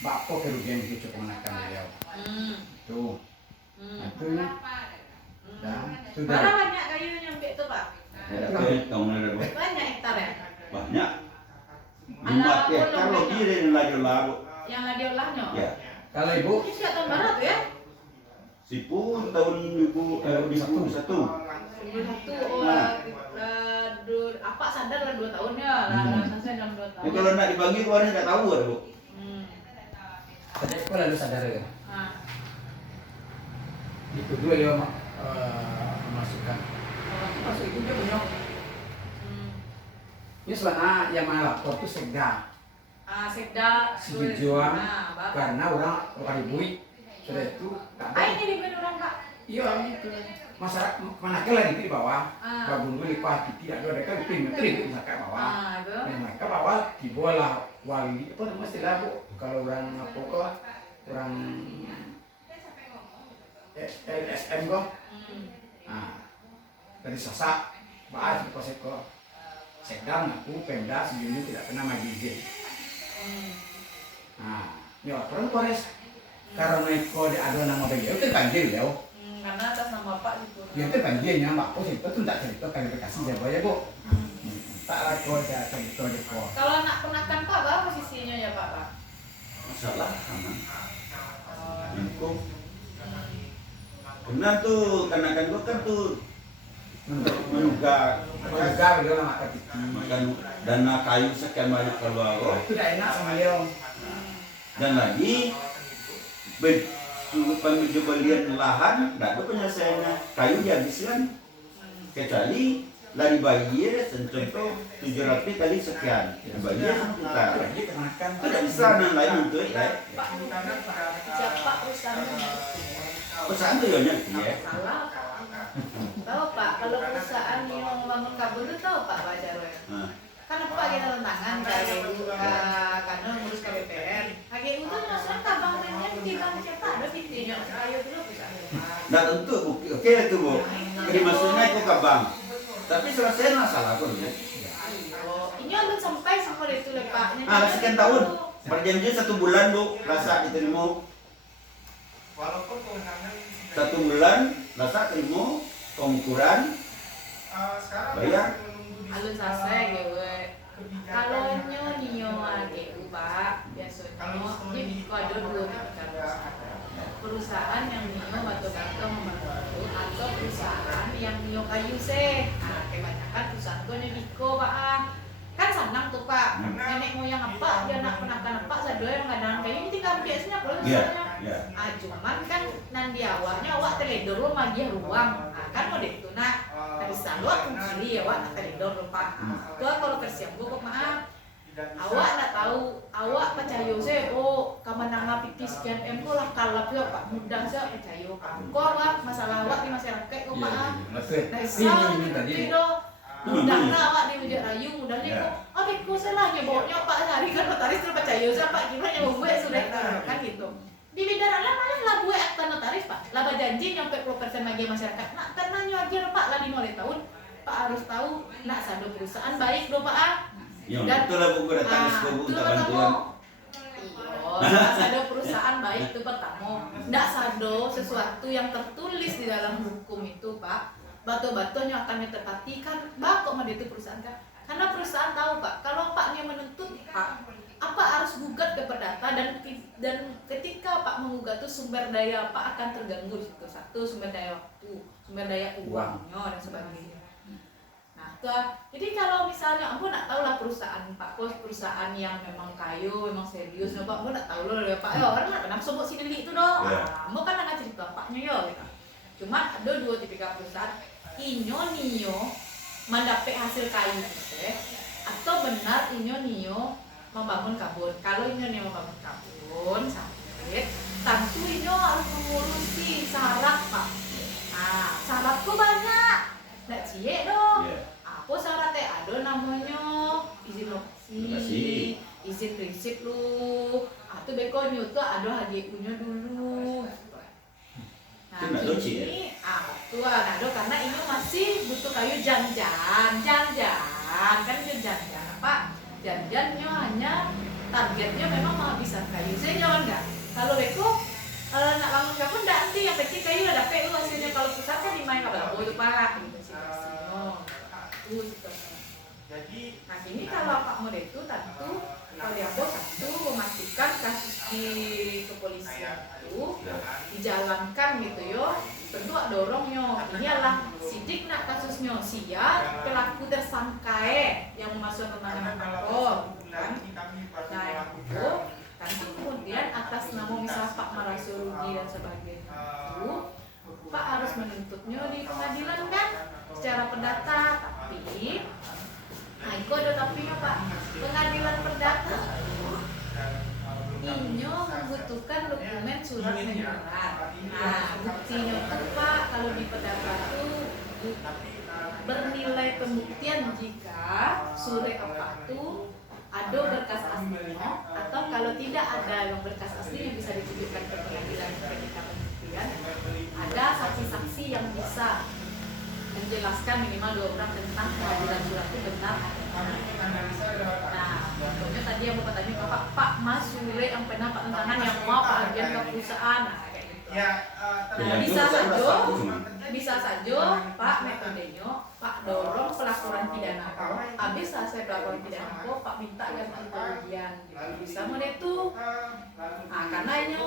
Bapak kerugian itu cukup menekan beliau. Tuh. Nah, itu ya. Dan sudah. Berapa banyak kayu nyampe itu Pak? Banyak hektar ya? Banyak. 5 hektar lebih dari laju-laju. Yang diolahnya? Ya. Kalau ibu Ini sudah tahun barat ya? Sipun tahun 2001. 2001, apa sadar lah 2 tahunnya lah, saya dalam 2 tahun. Ya, kalau nak dibagi keluarnya tidak tahu ada Bu. tadi aku lalu sadar ya. Nah, Itu dulu dia memasukkan. Masuk itu dia punya. Ini selama yang mana lapor itu Sekda. Sekda Setujuan Bapak. karena orang ibu sudah itu tak ada. Ini di orang Pak. Iya itu masyarakat manakala itu di bawah bangun dulu lipat tidak ada mereka itu itu masyarakat bawah dan mereka bawah dibawalah wali apa namanya istilah Bu kalau orang apa kok orang LSM kok dari Sasak bahas di Koseko Sekdam aku Pemda sebelumnya tidak pernah maju izin. Ya laporan Polres karena itu ada nama beliau itu banjir ya. Karena atas nama Pak gitu. Ya itu banjirnya Mbak Pos itu tak cerita klarifikasi Jawa ya Bu. Tak laku ada cerita di kok. Kalau anak penakan Pak, apa posisinya ya Pak? Masalah sama. Lingkup. Karena tuh kanakan gua kan tuh menunggak Beliau nama kaki. makan dana kayu sekian banyak keluar. Itu tidak enak sama beliau. Dan lagi pembelian lahan, tidak ada penyelesaiannya. Kayu dihabiskan, kecuali lah dibayar contoh 700 kali sekian, dibayar 1 juta. Tidak bisa yang lain untuk ya. Siapa perusahaannya? Pesan tuh ya ya. Salah. Tahu Pak, kalau perusahaan yang membangun kabel itu tahu Pak Bajarwe. Kan Pak kita tantangan KGU karena ngurus KBPN. KGU itu masalah tabang mainnya di bang cepat ada titiknya ayo dulu perusahaan. Nah tentu oke itu Bu. Jadi maksudnya itu ke bank. Tapi selesai masalah tuh ya. Ini belum sampai seperti itu Pak. Sekian tahun. Perjanjian 1 bulan Bu, rasa diterima. Walaupun kewenangan 1 bulan rasa terima pengukuran bayar. Alun selesai gue. Kalau nyo AGU Pak, biasanya ini ada 2 perusahaan yang nio batu-batu membantu atau perusahaan yang nio kayu sih. Kebanyakan perusahaan gue Diko Pak. Kan senang tuh Pak. Nenek moyang apa, dia anak penakan apa, saya yang kadang kayu ini tinggal biasanya kalau misalnya. Cuman kan nanti awak teledor lo magi ruang. Kan mau deh tuh nak. Tapi selalu aku ciri ya awak tak teledor lo Pak. Tuh kalau kersiap gue kok maaf. Awak nak tahu, awak percaya saya, kamananga pipis sekian M kok lah kalap ya Pak, mudah saya percaya. Kok awak masalah awak di masyarakat kok maaf. Nah, tadi mudahnya awak di Ujak Rayu, mudahnya kok, adikku salahnya bawanya Pak hari kan notaris terpercaya siapa gimana yang gue sudah kan gitu. Di bidang lah malah lah gue akta notaris Pak, laba janji nyampe 10% lagi masyarakat. Nak tenangnya aja Pak, lah 5 tahun Pak harus tahu, nak sado perusahaan baik loh Pak. Ya, betul lah Bu, datang ke Bu minta bantuan. Nggak sado perusahaan baik itu pertama. Nggak sado sesuatu yang tertulis di dalam hukum itu Pak. Batu-batunya akan ditepati kan, bakok mah itu perusahaan kan. Karena perusahaan tahu Pak, kalau Paknya menuntut Pak, apa harus gugat ke perdata dan ketika Pak menggugat itu sumber daya Pak akan terganggu di situ. Satu sumber daya waktu, sumber daya uangnya dan sebagainya. Jadi kalau misalnya aku nak tahu lah perusahaan Pak Pos, perusahaan yang memang kayu, memang serius, Pak, aku nak tahu loh ya Pak, orang nak pernah sebut si Deli itu dong, kamu kan nak cerita Paknya ya, gitu. Cuma ada 2 tipikal perusahaan, inyo mendapat hasil kayu, atau benar inyo membangun kabun. Kalau inyo membangun kabun, sawit, tentu inyo harus mengurusi syarat Pak. Syaratku banyak, nggak cie dong. Apa syaratnya? Ada namanya izin lokasi, izin prinsip lu, atau beko nyuto ada HGU-nya dulu. Nah ini, ada karena ini masih butuh kayu janjan kan itu janjan Pak. Janjannya hanya targetnya memang menghabiskan kayu. Saya jangan di kepolisian itu dijalankan gitu yo, tentu dorongnya inilah sidik nak kasusnya sia pelaku tersangka yang memasukkan tentang lapor kan. Nah itu nanti kemudian atas nama misal Pak Marasurugi dan sebagainya itu Pak harus menuntutnya di pengadilan kan secara perdata, tapi nah itu ada tapinya Pak, pengadilan perdata inyo membutuhkan dokumen surat menyurat. Nah buktinya tuh Pak kalau di perdata tuh bernilai pembuktian jika surat apa tuh ada berkas aslinya, atau kalau tidak ada yang berkas asli yang bisa ditunjukkan ke pengadilan ketika pembuktian, ada saksi-saksi yang bisa menjelaskan minimal 2 orang tentang kehadiran surat itu benar atau tidak. Nah, contohnya tadi yang Bapak tanya Bapak, Pak Mas Sule yang pernah Pak tantangan yang mau Pak agen ke perusahaan, nah kayak gitu. Nah, bisa saja Pak metodenya Pak dorong pelaporan pidana habis selesai pelaporan pidana Pak minta ganti kerugian gitu. Bisa mau itu karena ini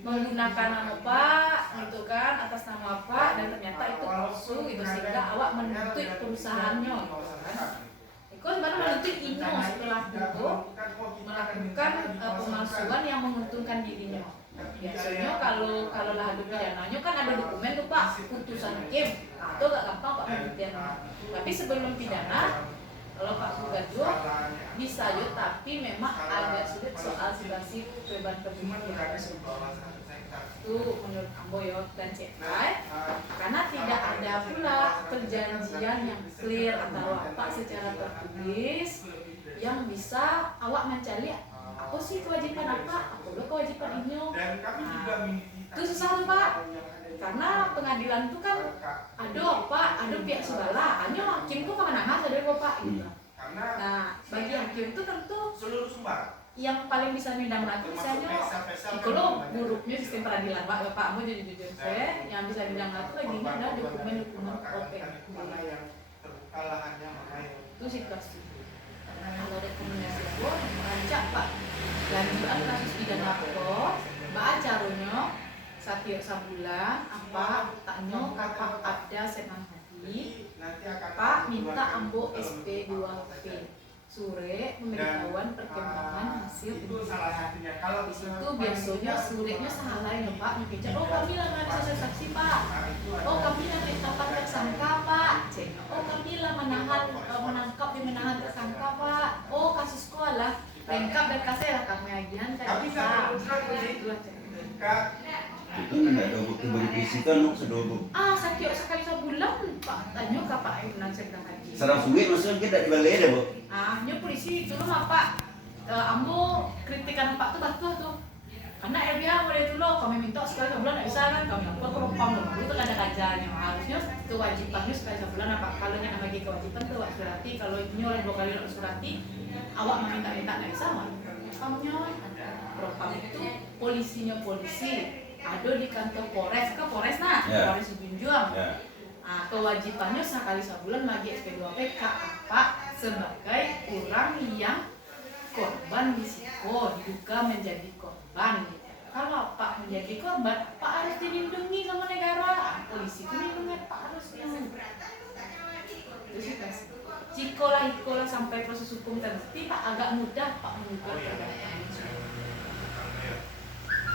menggunakan nama Pak gitu kan atas nama Pak dan ternyata itu palsu gitu sehingga awak menuntut perusahaannya gitu kan. Itu sebenarnya menuntut ini setelah itu melakukan pemalsuan yang menguntungkan dirinya. Biasanya kalau lah ada pidananya kan ada dokumen tuh Pak, putusan hakim atau gak gampang Pak pembuktian. Tapi sebelum pidana kalau Pak Sugarjo bisa aja, tapi memang agak sulit soal situasi beban pembuktian. Itu menurut Amboyo dan CFI karena tidak ada pula perjanjian yang clear antara Pak secara tertulis yang bisa awak mencari apa sih kewajiban apa kewajiban ini. Nah, itu susah tuh Pak karena pengadilan itu kan ada pihak segala hanya hakim tuh kemenangan dari Bapak gitu. Nah bagi hakim itu tentu yang paling bisa mindang lagi misalnya kalau buruknya sistem peradilan Pak mau jadi jujur saya yang bisa mindang lagi lagi ini adalah dokumen-dokumen OPD itu situasi. Kalau rekomendasi aku rancak Pak lanjutan kasus pidana pokok mbak caranya satyo sabulan apa taknya kapan ada senang hati Pak minta ambo SP 2P sore pemberitahuan perkembangan hasil penyidikan. Di situ biasanya surenya salah ya Pak dikejar, oh kami lah nggak saksi Pak, oh kami lah menetapkan tersangka Pak, oh kami lah menangkap tersangka Pak, oh kasus sekolah lengkap berkasnya lah kami agian kan bisa. Itu ada bukti berisikan nuk sedogo. Sakit sekali sebulan Pak tanya ke Pak Iman sedang haji. Sarang suwi maksudnya kita di balai deh, Bu. Nya polisi dulu mah Pak, ambo kritikan Pak tuh batu tuh. Karena LBH mulai dulu kami minta sekali sebulan nggak bisa kan kami apa penumpang dulu itu ada kajiannya harusnya kewajibannya sekali sebulan apa kalau yang bagi kewajiban tuh surati kalau ini oleh 2 kali surati awak meminta-minta nggak bisa mah. Kamunya propam itu polisinya polisi ada di kantor Polres nah Polres Junjuang. Kewajibannya sekali sebulan bagi SP2P apa sebagai orang yang korban risiko diduga menjadi korban. Kalau Pak menjadi korban, Pak harus dilindungi sama negara. Polisi itu dilindungi, Pak harus dilindungi. Jikolah sampai proses hukum terhenti, Pak agak mudah Pak mengukur perdata.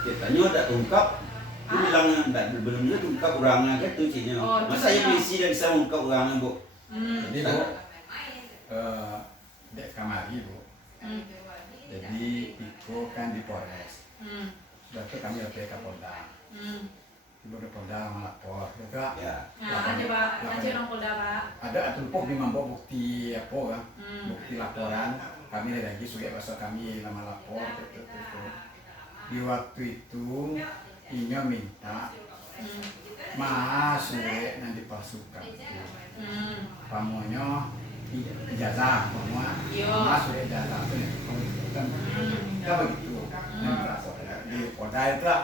Katanya udah tungkap, itu bilang belum juga tungkap orangnya kan tuh cinya. Masa ya polisi dan bisa mengungkap orangnya Bu? Jadi Bu, dek kamari Bu. Jadi Iko kan di Polres. Berarti kami ke Kapolda. Ibu ke Polda melapor juga. Ya. Coba nanti orang Polda Pak. Ada tumpuk di mampu bukti apa kan? Bukti laporan. Kami lagi sudah bahasa kami lama lapor. Di waktu itu Inyo minta masuk nanti dipalsukan. Pamonya ijazah semua masuk ijazah itu kan kita begitu di Polda itu lah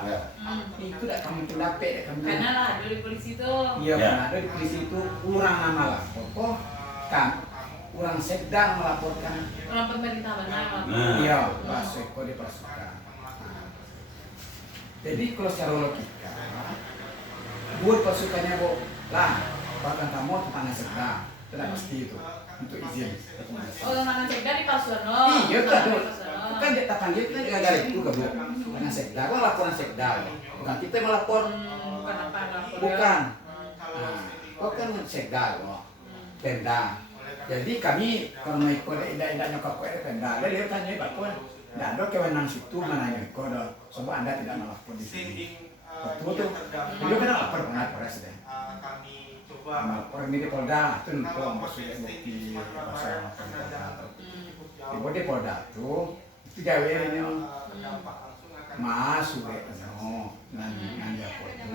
itu tidak kami pendapat karena lah dari polisi itu karena dari polisi itu kurang nama lah pokok kan kurang sedang melaporkan orang pemerintah benar iya Pak Seko dipasukan Jadi kalau secara logika, buat pasukannya lah, bahkan kamu tetangga sedang, tidak pasti itu untuk izin. Oh, tangan sekda di Pasuruan. Iya kan, bukan dia tatang dia kita gara-gara itu ke bu, karena sekda, gua laporan sekda, bukan kita melapor, Bukan apa lapor. bukan. Nah, kok kan sekda kok, Pemda. Jadi kami kalau mau ikut tidak nyokap kue Pemda, dia tanya bapak, tidak ada kewenangan situ mana yang ikut, sebab anda tidak melapor di sini. Betul tuh, beliau kan lapor pernah Polres deh. kami coba Melapor ini di Polda, itu untuk maksudnya bukti bahasa lapor di Polda. Ibu di Polda tuh, itu jawabnya berdampak langsung akan masuk deh, nanti aku itu.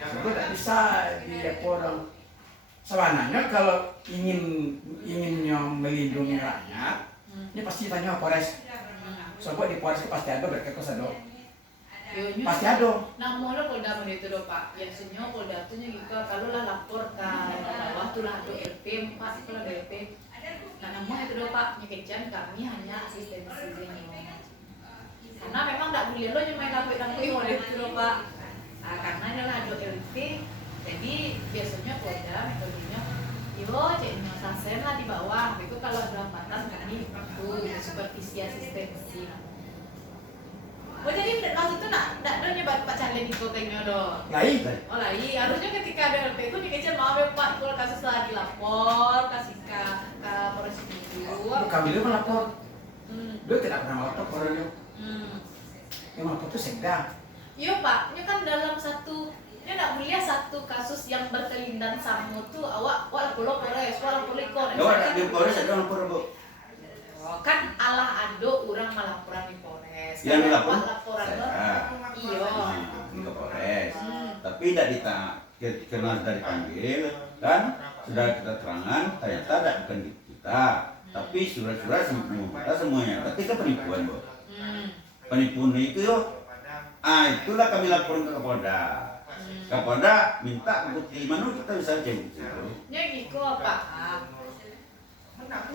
Sebab tidak bisa diapor. Sebenarnya kalau inginnya melindungi rakyat, ini pasti tanya Polres. Sebab di Polres itu pasti ada berkekas ada. Pasti ada. Nah, mau Polda mau itu do Pak. Biasanya Polda tuh gitu kalau lah lapor ke bawah tuh lah do LP, Pak kalau ada LP. Nah, namun itu do Pak, nyekejan kami hanya asistensi ini. Karena memang tidak boleh lo nyemain lapor-lapor mau itu do Pak. Nah, karena ini lah do LP. Jadi biasanya Polda metodenya yo ceknya sasen lah di bawah. Itu kalau ada hambatan kami itu supervisi asistensi. Oh jadi maksud itu nak ada nyebat Pak Charlie Niko kayaknya do. Lain. Oh lah iya harusnya ketika ada LP itu dikejar maaf ya Pak kalau kasus telah dilapor kasih ke Polres itu. Kami dulu melapor. Hmm. Dia tidak pernah melapor orangnya. Yang melapor itu sekda. Iya Pak, ini kan dalam satu ini tidak mulia satu kasus yang berkelindan sama tuh awak lapor Polres, lapor Likor. Ada di Polres ada lapor bu. Oh, kan Allah ado orang melaporan di Polres. Yang dilapor laporan lo. saya. Iya. Ke Polres. Hmm. Tapi tidak karena sudah dipanggil dan sudah kita terangan ternyata tidak bukan di kita. Tapi surat-surat kita semuanya. Ketika penipuan bu. Penipuan itu itulah kami laporan ke Kapolda. Kapolda minta bukti mana kita bisa cek itu. Nya gitu apa?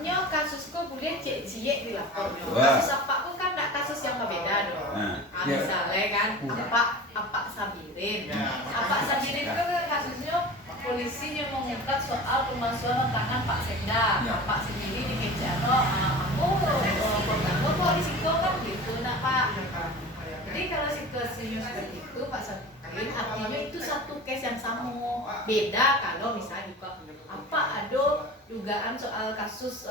Nya kasusku boleh cek dilapor. Kasus apa ku kan tak kasus yang berbeda dong. Misalnya kan apa Sabirin. Apa Sabirin itu kasusnya polisi yang mengungkap soal pemalsuan tangan Pak Sekda. Pak sendiri dikejar aku kok di situ kan gitu nak Pak. Jadi kalau situasinya seperti itu Pak Sabirin artinya itu satu case yang sama. Beda kalau misalnya apa ada dugaan soal kasus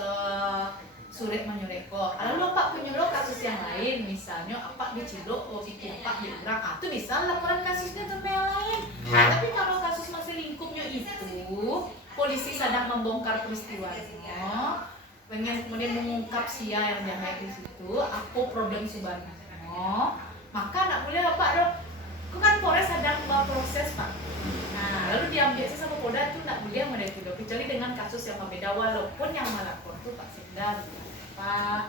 Suret Manyureko. Lalu Pak punya lo kasus yang lain, misalnya apa di Cilok, bikin Pak di Urang, itu bisa laporan kasusnya ke yang lain. Tapi kalau kasus masih lingkupnya itu, polisi sedang membongkar peristiwanya, pengen kemudian mengungkap sia yang jahat di situ, apa problem sebenarnya, maka nak boleh Pak dong. Itu kan Polres sedang proses Pak. Nah, lalu diambil sama Polda tuh nak boleh mau itu kecuali dengan kasus yang berbeda walaupun yang melapor tuh Pak Sekda Pak